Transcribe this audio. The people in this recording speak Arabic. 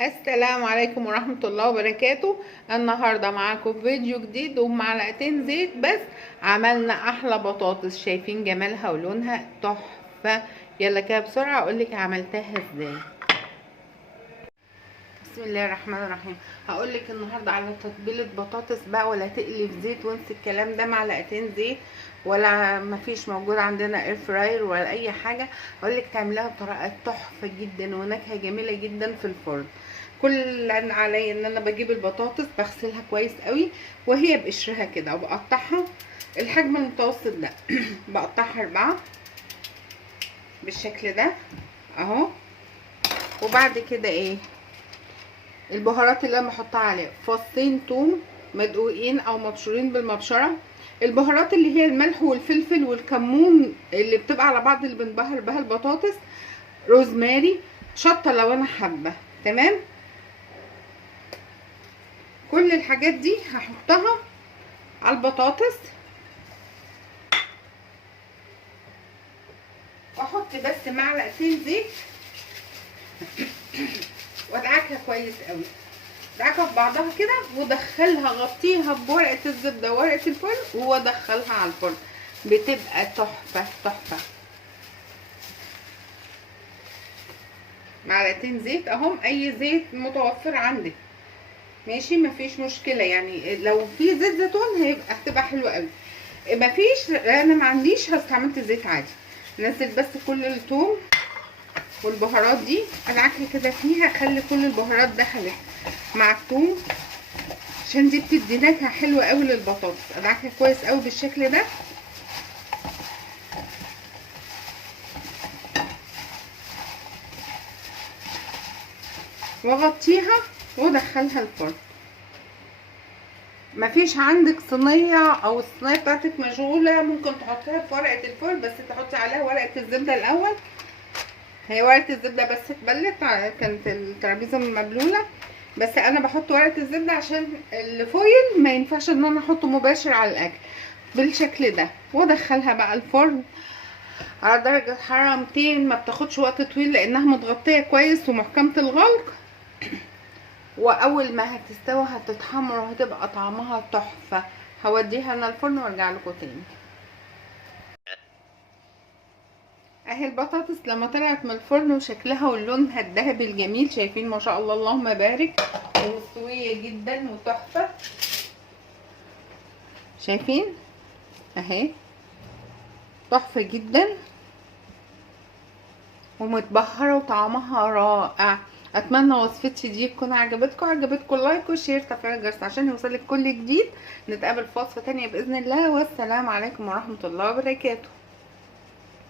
السلام عليكم ورحمة الله وبركاته. النهاردة معاكم فيديو جديد ومعلقتين زيت بس. عملنا احلى بطاطس، شايفين جمالها ولونها تحفة. يلا كده بسرعة اقولك عملتها ازاي. بسم الله الرحمن الرحيم. هقولك النهاردة على تتبيلة بطاطس بقى، ولا تقلي في زيت وانسي الكلام ده. معلقتين زيت، ولا مفيش موجود عندنا اير فراير ولا اي حاجة. هقولك تعملها بطريقة تحفة جدا ونكهة جميلة جدا في الفرن. كل اللي عليا ان انا بجيب البطاطس بغسلها كويس قوي وهي بقشرها كده، وبقطعها الحجم المتوسط ده. بقطعها 4 بالشكل ده اهو. وبعد كده ايه البهارات اللي انا بحطها عليها؟ فصين توم مدقوقين او مبشورين بالمبشره، البهارات اللي هي الملح والفلفل والكمون اللي بتبقى على بعض اللي بنبهر بها البطاطس، روزماري، شطه لو انا حابه. تمام، كل الحاجات دي هحطها على البطاطس، واحط بس معلقتين زيت وادعكها كويس قوي. ادعكها في بعضها كده وادخلها، غطيها بورقه الزبده وورقه الفرن وادخلها على الفرن. بتبقى تحفه تحفه. معلقتين زيت اهم، اي زيت متوفر عندك ماشي، مفيش مشكله. يعني لو في زيت زيتون هتبقى حلوه قوي. مفيش، انا ما عنديش، استعملت زيت عادي. نزل بس كل الثوم والبهارات دي، ادعكها كده فيها، خلي كل البهارات دخلت مع الثوم عشان دي بتدي نكهه حلوه قوي للبطاطس. ادعكها كويس قوي بالشكل ده، واغطيها وادخلها الفرن. مفيش عندك صينيه او الصينيه بتاعتك مشغوله، ممكن تحطيها في ورقه الفرن بس تحطي عليها ورقه الزبده الاول. هي ورقه الزبده بس اتبلت، كانت الترابيزه مبلوله، بس انا بحط ورقه الزبده عشان الفويل ما ينفعش ان انا احطه مباشر على الاكل بالشكل ده. وادخلها بقى الفرن على درجه حراره 200، ما بتاخدش وقت طويل لانها متغطيه كويس ومحكمه الغلق. واول ما هتستوي هتتحمر وهتبقى طعمها تحفه. هوديها انا الفرن وارجع لكم تاني. اهي البطاطس لما طلعت من الفرن وشكلها ولونها الذهبي الجميل، شايفين ما شاء الله اللهم بارك، ومستويه جدا وتحفه. شايفين اهي تحفه جدا ومتبهره وطعمها رائع. اتمنى وصفتي دي تكون عجبتكم لايك وشير تفعيل الجرس عشان يوصلك كل جديد. نتقابل في وصفه تانية باذن الله، والسلام عليكم ورحمه الله وبركاته.